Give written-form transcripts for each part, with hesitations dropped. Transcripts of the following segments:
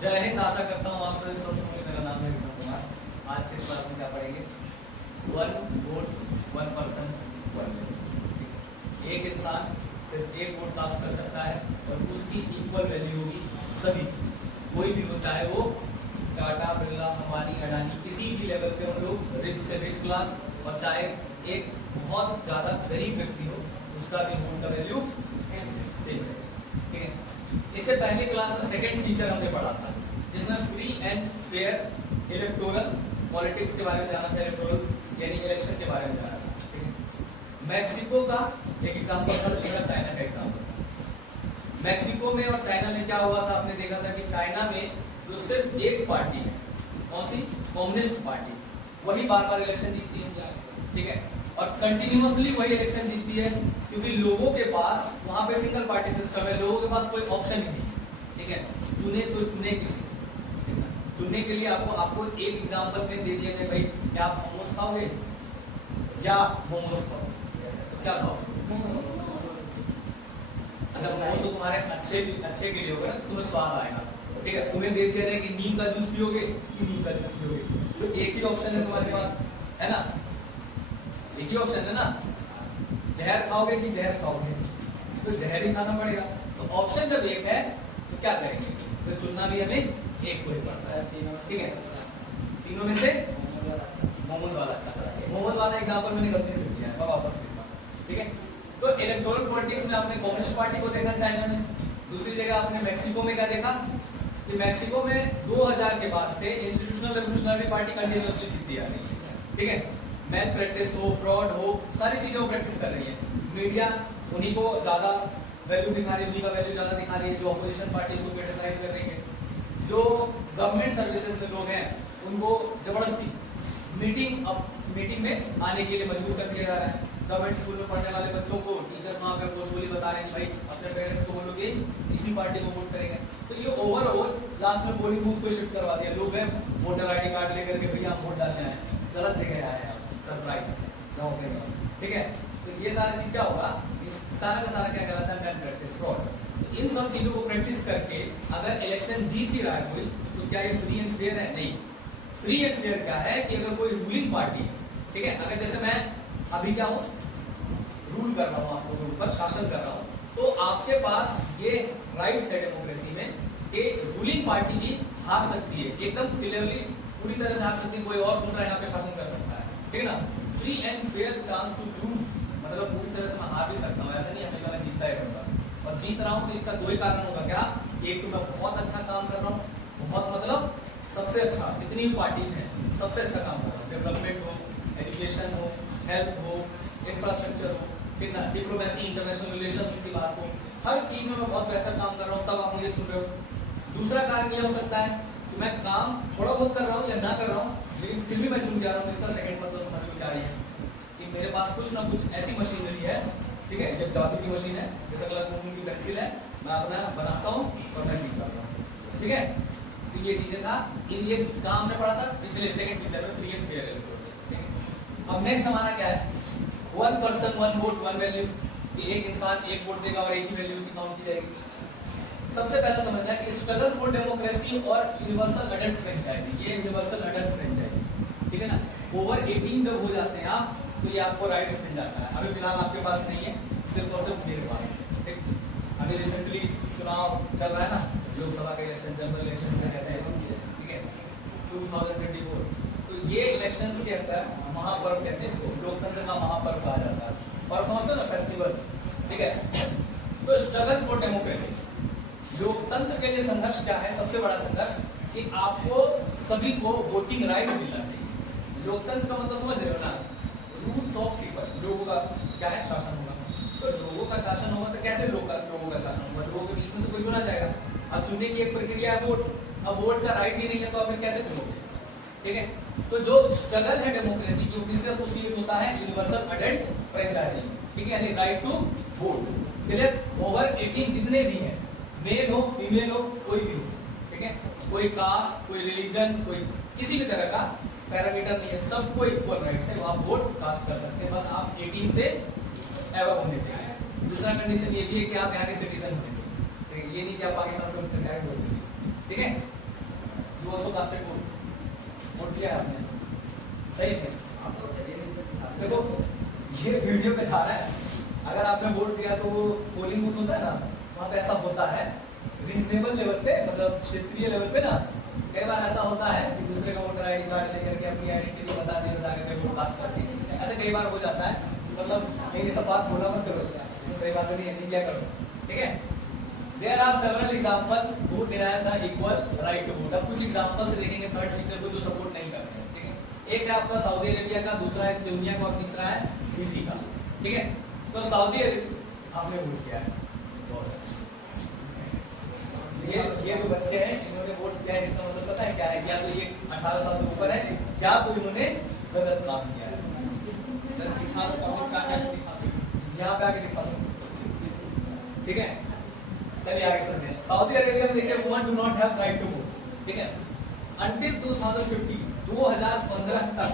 जय हिंद। आशा करता हूँ आप सभी स्वस्थ होंगे। मेरा नाम है विक्रम कुमार। आज के इस क्लास में क्या पढ़ेंगे? One vote one person one vote. एक इंसान सिर्फ एक वोट कास्ट कर सकता है और उसकी इक्वल वैल्यू होगी सभी, कोई भी हो, चाहे वो टाटा, बिरला, अंबानी, अडानी, किसी भी लेवल पे हम लोग, रिच से रिच क्लास, और चाहे एक बहुत ज़्यादा गरीब व्यक्ति हो, उसका भी वोट का वैल्यू सेम है। ठीक है। इससे पहले क्लास में सेकंड फीचर हमने पढ़ा था जिसमें free and fair electoral politics के बारे में जाना था, इलेक्टोरल यानी इलेक्शन के बारे में जाना था। ठीक है। मैक्सिको का एक एग्जांपल था, दूसरा चाइना का एग्जांपल था। मैक्सिको में और चाइना में क्या हुआ था, आपने देखा था कि चाइना में जो सिर्फ एक पार्टी है, कौन सी? कम्युनिस्ट पार्टी, वही बार बार इलेक्शन जीतती है। ठीक है। और कंटिन्यूअसली वही इलेक्शन जीतती है क्योंकि लोगों के पास वहां पे सिंगल पार्टी सिस्टम है, लोगों के पास कोई ऑप्शन ही नहीं है। ठीक है। चुने तो चुने किसी, चुनने के लिए आपको एक एग्जांपल में दे दिया जाए, भाई क्या आप मोमोज खाओगे या मोमोज खाओगे, तो क्या खाओगे? अच्छा, मोमोज तो तुम्हारे अच्छे के लिए होगा ना, तुम्हें स्वाद आएगा। ठीक है। तुम्हें दे दिया जाए कि नीम का जूस पियोगे कि नीम का जूस पियोगे, तो एक ही ऑप्शन है तुम्हारे पास, है ना? एक ही ऑप्शन है ना, जहर खाओगे कि जहर खाओगे, तो जहर ही खाना पड़ेगा। तो ऑप्शन जब एक है तो क्या करेंगे? तो चुनना भी हमें एक को ही पड़ता है। ठीक है। तीनों में से मोमोज वाला अच्छा था। मोमोज वाला एग्जांपल मैंने गलती से दिया है, मैं वापस लिखता हूं। ठीक है। तो इलेक्टोरल पॉलिटिक्स में आपने कम्युनिस्ट पार्टी को देखा चाइना में, दूसरी जगह आपने मैक्सिको में क्या देखा कि मैक्सिको में 2000 के बाद से इंस्टीट्यूशनल रेवोल्यूशनरी पार्टी कंटिन्यूअसली जीतती आ रही है। ठीक है। मैथ प्रैक्टिस हो, फ्रॉड हो, सारी चीज़ें वो प्रैक्टिस कर रही है। मीडिया उन्हीं को ज़्यादा वैल्यू दिखा रही है, उन्हीं का वैल्यू ज़्यादा दिखा रही है। जो अपोजिशन पार्टी को क्रिटिसाइज कर रही है, जो गवर्नमेंट सर्विसेज में लोग हैं उनको जबरदस्ती मीटिंग में आने के लिए मजबूर कर दिया जा रहा है। गवर्नमेंट स्कूल में पढ़ने वाले बच्चों को टीचर्स वहाँ पे फोर्सफुली बता रहे हैं कि भाई अपने पेरेंट्स को बोलो कि इसी पार्टी को वोट करेंगे। तो ये ओवरऑल लास्ट में पोलिंग बूथ को शिफ्ट करवा दिया। लोग हैं वोटर ID कार्ड लेकर के भैया हम वोट डालने आए, गलत जगह आए हैं, सरप्राइज जाओगे। ठीक है। तो ये सारा चीज क्या होगा, इस सारा का सारा क्या कहलाता है? Math practice, fraud. तो इन सब चीजों को प्रैक्टिस करके अगर इलेक्शन जीत ही रहा है कोई, तो क्या ये फ्री एंड फेयर है? नहीं। फ्री एंड फेयर क्या है कि अगर कोई रूलिंग पार्टी है, ठीक है, अगर जैसे मैं अभी क्या हूँ, रूल कर रहा हूँ आप लोगों पर, शासन कर रहा हूँ, तो आपके पास ये राइट्स है डेमोक्रेसी में कि रूलिंग पार्टी भी हार सकती है, एकदम क्लियरली पूरी तरह से हार सकती है, कोई और दूसरा यहाँ पे शासन कर सकता है। ठीक है ना? Free and fair chance to lose, मतलब पूरी तरह से मैं हार भी सकता हूँ, ऐसा नहीं हमेशा मैं जीतता ही रहूंगा। और जीत रहा हूँ तो इसका दो ही कारण होगा, क्या? एक तो मैं बहुत अच्छा काम कर रहा हूँ, बहुत मतलब सबसे अच्छा, जितनी भी पार्टीज हैं सबसे अच्छा काम कर रहा हूँ, डेवलपमेंट हो, एजुकेशन हो, हेल्थ हो, इंफ्रास्ट्रक्चर हो, फिर ना डिप्लोमेसी, इंटरनेशनल रिलेशंस की बात हो, हर चीज में मैं बहुत बेहतर काम कर रहा हूँ, तब आप मुझे चुन रहे हो। दूसरा कारण यह हो सकता है कि मैं काम थोड़ा बहुत कर रहा हूँ या ना कर रहा हूँ, लेकिन फिर भी मैं चुन जा रहा हूँ। इसका सेकंड मतलब समझ में क्या है कि मेरे पास कुछ ना कुछ ऐसी मशीनरी है, ठीक है, जो जादू की मशीन है, जैसे कलर की पेंसिल है, मैं अपना बनाता हूँ और मैं जीत जाता हूँ। ठीक है। तो ये चीजें था, ये काम हमने पढ़ा था पिछले सेकंड फीचर में, फ्री एंड फेयर इलेक्टोरल। अब नेक्स्ट हमारा क्या है? One person one vote one value, कि एक इंसान एक वोट देगा और एक ही वैल्यू उसकी काउंट की जाएगी। सबसे पहले समझना है कि स्ट्रगल फॉर डेमोक्रेसी और यूनिवर्सल अडल्ट फ्रेंचाइजी, ये यूनिवर्सल अडल्ट फ्रेंचाइजी, ठीक है ना? ओवर 18 जब हो जाते हैं आप, तो ये आपको राइट्स मिल जाता है। अभी फिलहाल आपके पास नहीं है, सिर्फ और सिर्फ मेरे पास है। ठीक। अभी रिसेंटली चुनाव चल रहा है ना, लोकसभा का इलेक्शन, जनरल इलेक्शन से कहते हैं, ठीक है, 2024। तो ये इलेक्शंस के अंदर महापर्व कहते हैं इसको, लोकतंत्र का महापर्व कहा जाता है, और समझते ना, फेस्टिवल। ठीक है। तो स्ट्रगल फॉर डेमोक्रेसी, लोकतंत्र के लिए संघर्ष क्या है? सबसे बड़ा संघर्ष कि आपको सभी को वोटिंग राइट मिलना चाहिए। लोकतंत्र का मतलब समझ रहे हो ना? रूल्स ऑफ पीपल, लोगों का क्या है? शासन होगा। तो लोगों का शासन होगा तो कैसे लोगों का शासन होगा? लोगों के बीच में से कोई चुना जाएगा। अब चुनने की एक प्रक्रिया है वोट, अब वोट का राइट ही नहीं है तो आप फिर कैसे चुनोगे? ठीक है। तो जो स्ट्रगल है डेमोक्रेसी की, किससे एसोसिएट होता है? यूनिवर्सल अडल्ट फ्रेंचाइजिंग, ठीक है, यानी राइट टू वोट। ओवर 18 जितने भी हैं, मेल हो, फीमेल हो, कोई भी हो, ठीक है, कोई कास्ट, कोई रिलीजन, कोई किसी भी तरह का पैरामीटर नहीं है, सबको इक्वल राइट है, आप वोट कास्ट कर सकते हैं। बस आप 18 से एवर होने चाहिए। दूसरा कंडीशन ये भी है कि आप यहाँ के सिटीजन होने चाहिए, ये नहीं कि आप पाकिस्तान से उठकर बोल दीजिए। ठीक है। दिया है आपने, सही है। देखो ये वीडियो पे जा रहा है, अगर आपने वोट दिया तो वो पोलिंग बूथ होता है ना, वहाँ पे ऐसा होता है रीजनेबल लेवल पे, मतलब क्षेत्रीय लेवल पे ना, कई बार ऐसा होता है कि दूसरे का वोटर आई डी कार्ड लेकर के अपनी आइडेंटिटी बता दी, बता के वोट कास्ट करते हैं, ऐसे कई बार हो जाता है। मतलब ये सब बात बोला मत करो, इसमें सही बात नहीं क्या करो, ठीक है। There are several examples who deny the equal right to vote। अब कुछ एग्जांपल से देखेंगे थर्ड फीचर को जो सपोर्ट नहीं करते हैं, ठीक है। एक है आपका सऊदी अरेबिया का, दूसरा है एस्टोनिया का और तीसरा है फिजी का, ठीक है। तो सऊदी अरेबिया आपने वोट किया है, ये जो बच्चे हैं इन्होंने वोट किया है, इसका मतलब पता है क्या है? या तो ये 18 साल से ऊपर है या तो इन्होंने गलत काम किया है। यहाँ पे आके दिखा दो, ठीक है। चलिए आगे चलते हैं। सऊदी अरेबिया में देखिए women do not have right to vote, ठीक है। अंटिल 2015 तक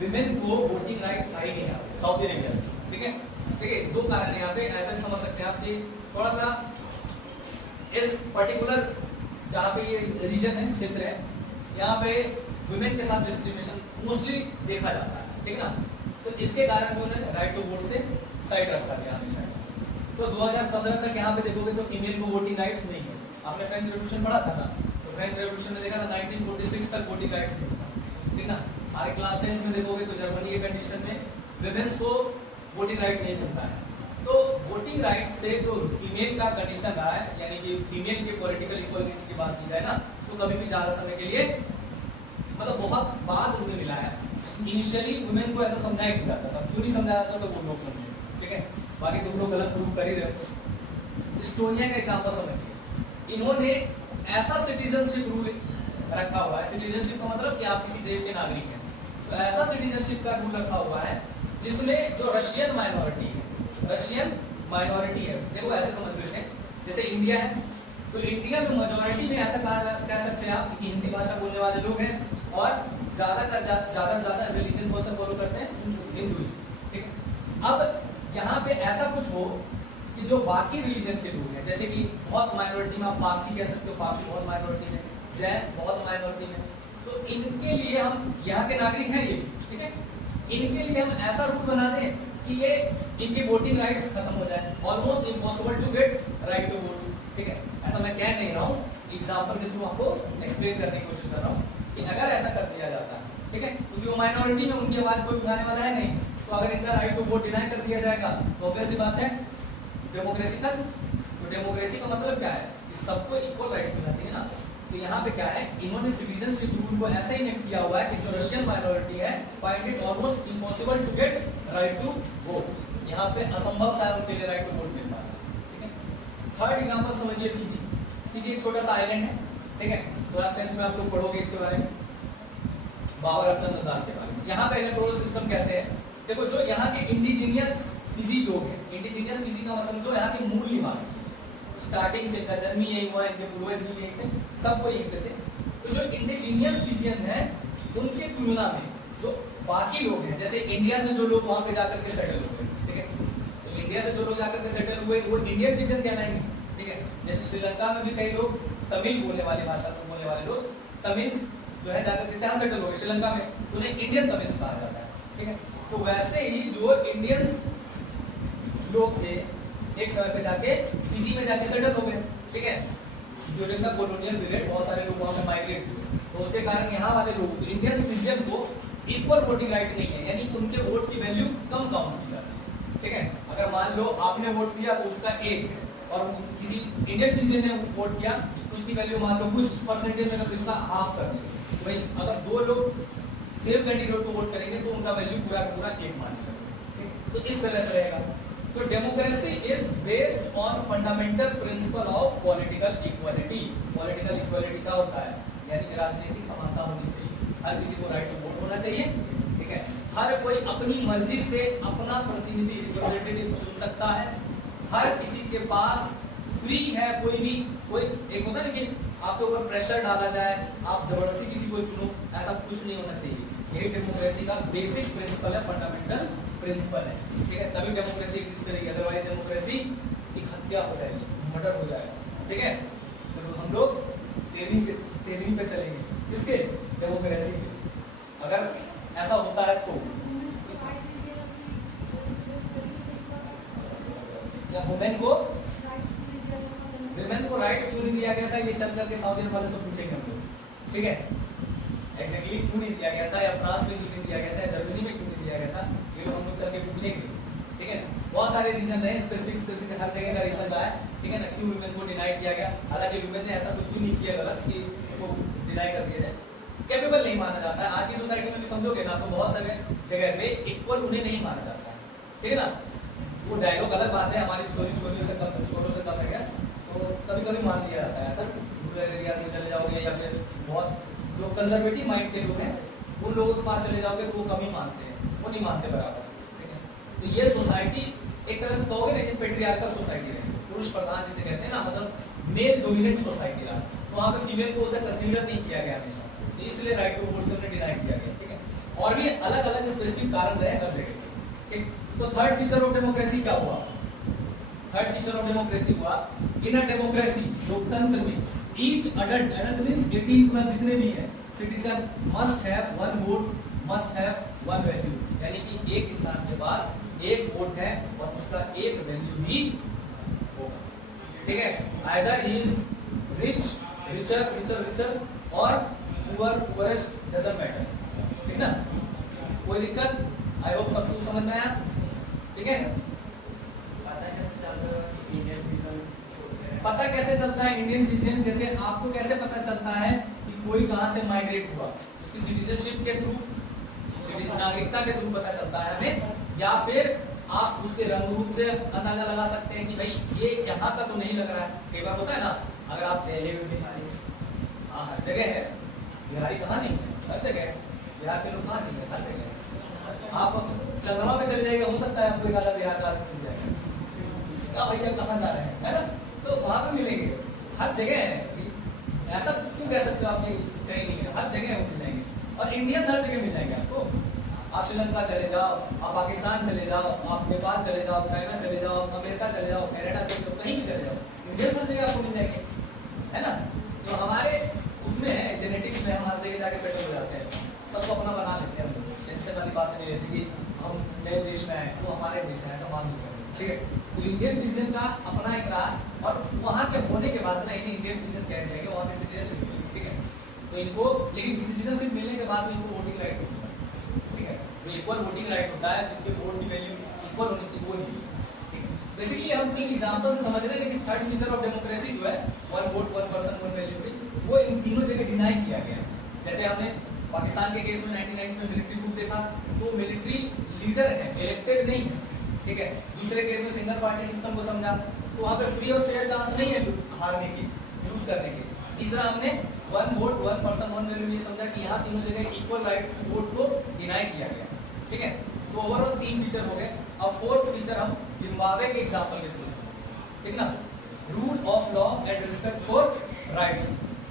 विमेन को वोटिंग राइट था ही नहीं यहाँ पे सऊदी अरेबिया में, ठीक है। देखिए दो कारण है यहाँ पे, ऐसे समझ सकते हैं आप कि थोड़ा सा इस पर्टिकुलर जहाँ पे ये रीजन है, क्षेत्र है, यहाँ पे वुमेन के साथ डिस्क्रिमिनेशन मोस्टली देखा जाता है, ठीक है ना। तो इसके कारण भी उन्होंने राइट टू वोट से साइड रखा गया हमेशा। तो 2015 तक यहाँ पे देखोगे तो फीमेल को वोटिंग राइट्स नहीं है। आपने फ्रेंच रेवोल्यूशन पढ़ा था ना, तो फ्रेंच रेवोल्यूशन में देखा था 1946 तक वोटिंग राइट्स नहीं था, ठीक ना। हमारे क्लास 10 में देखोगे तो जर्मनी के कंडीशन में विमेन्स को वोटिंग राइट नहीं मिलता है। तो वोटिंग राइट से जो फीमेल का कंडीशन रहा है, यानी कि फीमेल के पॉलिटिकल इक्वालिटी की बात की जाए ना, तो कभी भी ज़्यादा समय के लिए मतलब बहुत बाद उन्हें मिला है। इनिशियली वुमेन को ऐसा समझाया नहीं जाता था, क्यों नहीं समझाया जाता तो वो लोग समझे, ठीक है। बाकी तुम लोग गलत प्रूव कर ही रहे हो। एस्टोनिया का एग्जांपल समझिए, इन्होंने ऐसा सिटीजनशिप रूल रखा हुआ है। सिटीजनशिप का मतलब कि आप किसी देश के नागरिक हैं, तो ऐसा सिटीजनशिप का रूल रखा हुआ है जिसमें जो रशियन माइनॉरिटी है, देखो ऐसे समझ लो इसे, जैसे इंडिया है तो इंडिया में मेजॉरिटी में ऐसा कह सकते हैं आप कि हिंदी भाषा बोलने वाले लोग हैं और ज़्यादा से ज़्यादा रिलीजन कौन सा फॉलो करते हैं? हिंदू, ठीक है। अब यहाँ पे ऐसा कुछ हो कि जो बाकी रिलीजन के लोग हैं, जैसे कि बहुत माइनॉरिटी में आप पारसी कह सकते हो, पारसी बहुत माइनॉरिटी में, जैन बहुत माइनॉरिटी में, तो इनके लिए हम यहाँ के नागरिक हैं ये, ठीक है, इनके लिए हम ऐसा रूल बना दें कि ये इनके वोटिंग राइट्स खत्म हो जाए। Almost impossible to get right to vote, ठीक है। ऐसा मैं कह नहीं रहा हूँ, एग्जाम्पल के थ्रू आपको एक्सप्लेन करने की कोशिश कर रहा हूँ कि अगर ऐसा कर दिया जाता है, ठीक है, क्योंकि वो माइनॉरिटी में उनकी आवाज़ कोई उठाने वाला है नहीं, तो अगर इनका राइट टू वोट डिनाई कर दिया जाएगा तो ऑब्वियस बात है डेमोक्रेसी तक। तो डेमोक्रेसी का मतलब क्या है कि सबको इक्वल राइट्स मिलना चाहिए ना। तो यहाँ पे क्या है, इन्होंने सिटीजनशिप रूल को ऐसे ही नियम किया हुआ है कि जो रशियन माइनॉरिटी है find it almost impossible to get right to vote. यहाँ पे असंभव सा उनके लिए राइट टू वोट मिल पाता है, ठीक है। थर्ड एग्जाम्पल समझिए फिजी। फिजी एक छोटा सा आइलैंड है, ठीक है। क्लास 10 में आप लोग पढ़ोगे इसके बारे में, बाबर हरचंद दास के बारे में। यहाँ का इलेक्टोरल सिस्टम कैसे है, देखो जो यहाँ के इंडिजीनियस फिजी लोग हैं, इंडिजीनियस फिजी का मतलब जो यहाँ के मूल निवासी, स्टार्टिंग से इनका जन्म ही यही हुआ, इनके पूर्वज भी यही थे, सब कोई यही थे। तो जो इंडिजीनियस फिजियन है उनके तुलना में जो बाकी लोग हैं, जैसे इंडिया से जो लोग वहाँ पे जाकर के सेटल हुए, ठीक है, तो इंडिया से जो लोग जाकर के सेटल हुए वो इंडियन फिजियन कहलाएंगे, ठीक है। जैसे श्रीलंका में भी कई लोग तमिल बोलने वाली भाषा को बोलने वाले लोग तमिल जो है जाकर के क्या सेटल हो गए श्रीलंका में, उन्हें इंडियन तमिल्स कहा जाता है, ठीक है। तो वैसे ही जो इंडियंस लोग थे एक समय पे जाके फिजी में जाके सेटल हो गए, ठीक है। ड्यूरिंग द कॉलोनियल पीरियड बहुत सारे लोग वहाँ पे माइग्रेट हुए, तो उसके कारण यहाँ वाले लोग इंडियन फिजियन को इक्वल वोटिंग राइट नहीं है, यानी उनके वोट की वैल्यू कम काउंट की जाती है, ठीक है। अगर मान लो आपने वोट दिया तो उसका 1 है और किसी इंडियन फिजियन ने वोट किया तो उसकी वैल्यू मान लो कुछ परसेंटेज में, तो इसका हाफ कर दिया। भाई अगर 2 लोग सेम कैंडिडेट को वोट करेंगे तो उनका वैल्यू पूरा का पूरा 1 मानेगा, तो इस तरह से रहेगा। तो democracy is based on fundamental principle of political equality. Political equality का होता है यानी राजनीतिक समानता होनी चाहिए, हर किसी को राइट टू वोट होना चाहिए, ठीक है। हर कोई अपनी मर्जी से अपना प्रतिनिधि रिप्रेजेंटेटिव चुन सकता है, हर किसी के पास फ्री है, कोई एक होता है कि आपके ऊपर प्रेशर डाला जाए, आप जबरदस्ती किसी को चुनो, ऐसा कुछ नहीं होना चाहिए। यही डेमोक्रेसी का बेसिक प्रिंसिपल है, फंडामेंटल प्रिंसिपल है, ठीक है। तभी डेमोक्रेसी एग्जिस्ट करेगी, अदरवाइज डेमोक्रेसी की हत्या हो जाएगी, मर्डर हो जाएगा, ठीक है। तो हम लोग 13वीं पे चलेंगे, किसके? डेमोक्रेसी के। अगर ऐसा होता है तो क्या वुमेन को राइट्स क्यों नहीं दिया गया था, ये चल करके सऊदी अरब वाले से पूछेंगे हम लोग, ठीक है। एग्जैक्टली क्यों नहीं दिया गया था, या फ्रांस में क्यों नहीं दिया गया था, या जर्मनी में क्यों नहीं दिया गया था, ये लोग हम लोग चल के पूछेंगे, ठीक है। बहुत सारे रीजन रहे, स्पेसिफिक हर जगह का रीजन रहा है, ठीक है ना, क्यों वुमेन को डिनाई किया गया। हालांकि वुमेन ने ऐसा कुछ भी नहीं किया गलत कि उनको डिनाई कर दिया जाए, कैपेबल नहीं माना जाता है। आज की सोसाइटी में भी समझोगे ना तो बहुत सारे जगह पे इक्वल उन्हें नहीं माना जाता है, ठीक है ना। वो डायलॉग अलग बात है, हमारी छोरियों से कम, छोटों से कम है क्या, तो कभी कभी मान लिया जाता है। सर रूरल एरिया में चले जाओगे या फिर बहुत जो कंजर्वेटिव माइंड के लोग हैं उन लोगों के पास चले जाओगे तो वो कम ही मानते हैं, वो नहीं मानते बराबर, ठीक है। तो ये सोसाइटी एक तरह से कहोगे ना, पेट्रियार्कल सोसाइटी है, पुरुष प्रधान जिसे कहते हैं ना, मतलब मेल डोमिनेंट सोसाइटी रहा, तो वहाँ पे फीमेल को उसे कंसीडर नहीं किया गया हमेशा, तो इसलिए राइट टू वोट से उन्हें डिनाई किया गया, ठीक है। और भी अलग अलग स्पेसिफिक कारण रहे हर जगह पे, ठीक। तो थर्ड फीचर ऑफ डेमोक्रेसी क्या हुआ, थर्ड फीचर ऑफ डेमोक्रेसी हुआ इन अ डेमोक्रेसी, लोकतंत्र में ईच अडल्ट मींस 18 प्लस जितने भी हैं citizen must have one vote, must have one value, यानी कि एक इंसान के पास एक वोट है और उसका एक वैल्यू भी होगा, ठीक है। Either he is rich richer और पुअर पुअरेस्ट, डजंट मैटर, ठीक ना। कोई दिक्कत, आई होप सबको समझ में आया, ठीक है। पता कैसे चलता है इंडियन विजन, जैसे आपको कैसे पता चलता है कि कोई कहां से माइग्रेट हुआ, उसकी सिटीजनशिप के थ्रू, नागरिकता के थ्रू पता चलता है हमें, या फिर आप उसके रंग रूप से अंदाजा लगा सकते हैं कि भाई ये यहाँ का तो नहीं लग रहा है। कई बार होता है ना, अगर आप दिल्ली में बिहारी, हाँ हर जगह है, बिहारी कहाँ नहीं है, हर जगह है, बिहार के लोग कहाँ नहीं है, हर जगह है। आप चंद्रमा में चले जाएगा, हो सकता है आपको एक आधा बिहार का आदमी मिल जाएगा, भैया कहाँ जा रहे हैं, है ना, तो वहां पे मिलेंगे, हर जगह है। ऐसा क्यों कह सकते हो आप कहीं नहीं है, हर जगह वो मिल जाएंगे, और इंडियन हर जगह मिल जाएंगे आपको। आप श्रीलंका चले जाओ, आप पाकिस्तान चले जाओ, आप नेपाल चले जाओ, चाइना चले जाओ, अमेरिका चले जाओ, कनाडा चले जाओ, कहीं भी चले जाओ, इंडियन हर जगह आपको मिल जाएंगे, है ना। तो हमारे उसमें जेनेटिक्स में हम हर जगह जाके सेटल हो जाते हैं, सबको अपना बना लेते हैं, हम टेंशन वाली बात नहीं रहती कि हम नए देश में आए, वो हमारे देश है, ऐसा मान लीजिए, ठीक है। तो इंडियन विजन का अपना एक रहा, और वहाँ के होने के बाद ना इन्हें इंडियन विजन कह जाएंगे, वहाँ की सिटीजनशिप मिली, ठीक है। तो इनको, लेकिन सिटीजनशिप मिलने के बाद इनको वोटिंग राइट होता है, ठीक है। तो इक्वल वोटिंग राइट होता है, जिनके वोट की वैल्यू इक्वल होनी चाहिए वो नहीं, ठीक है। बेसिकली हम तीन एग्जांपल से समझ रहे हैं, लेकिन थर्ड फीचर ऑफ डेमोक्रेसी जो है, one vote one person one value, वो इन तीनों जगह डिनाई किया गया है। जैसे हमने पाकिस्तान के केस में 1990 में मिलिट्री रूल देखा, तो मिलिट्री लीडर है, इलेक्टेड नहीं है, ठीक है। दूसरे केस में सिंगल पार्टी सिस्टम को समझा, तो वहाँ पे फ्री और फेयर चांस नहीं है हारने की, यूज करने की। तीसरा हमने one vote one person one value ये समझा कि यहाँ तीनों जगह इक्वल राइट टू वोट को डिनाई किया गया, ठीक है। तो ओवरऑल 3 फीचर हो गए। अब फोर्थ फीचर हम जिम्बाब्वे के एग्जांपल के थ्रू, ठीक ना, rule of law and respect for rights.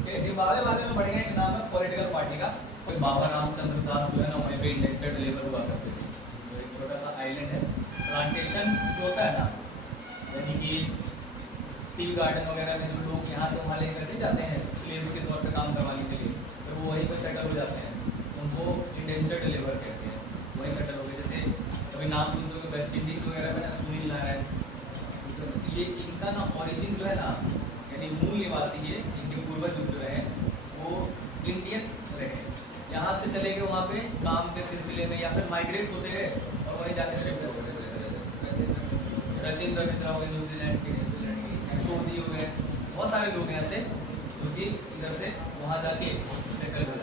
Zimbabwe वाले में बढ़िया एक नाम है पॉलिटिकल पार्टी का, कोई बाबा रामचंद्र दास जो है ना, वहीं पे इंडेंचर डिलीवर हुआ करते थे। एक छोटा सा आइलैंड है, प्लांटेशन जो होता है ना, यानी कि टी गार्डन वगैरह में जो लोग यहाँ से वहाँ लेकर के जाते हैं स्लेव्स के तौर पे काम करवाने के लिए, तो वो वहीं पर सेटल हो जाते हैं, उनको इंडेंचर डिलीवर कहते हैं, वहीं सेटल हो गए। जैसे कभी नाम सुनते हो वेस्ट इंडीज वगैरह में ना, सुनील नारायण, ये इनका ना ओरिजिन जो है ना, यानी मूल निवासी ये, इनके पूर्वज जो रहे वो इंडियन रहे, यहाँ से चले गए वहाँ पे काम के सिलसिले में, या फिर माइग्रेट होते गए और वहीं जाकर शिफ्ट हो गए। रचिन रविंद्रा हो गए न्यूजीलैंड के, सोदी हो गए, बहुत सारे लोग हैं ऐसे जो कि इधर से वहाँ जाके सेटल हो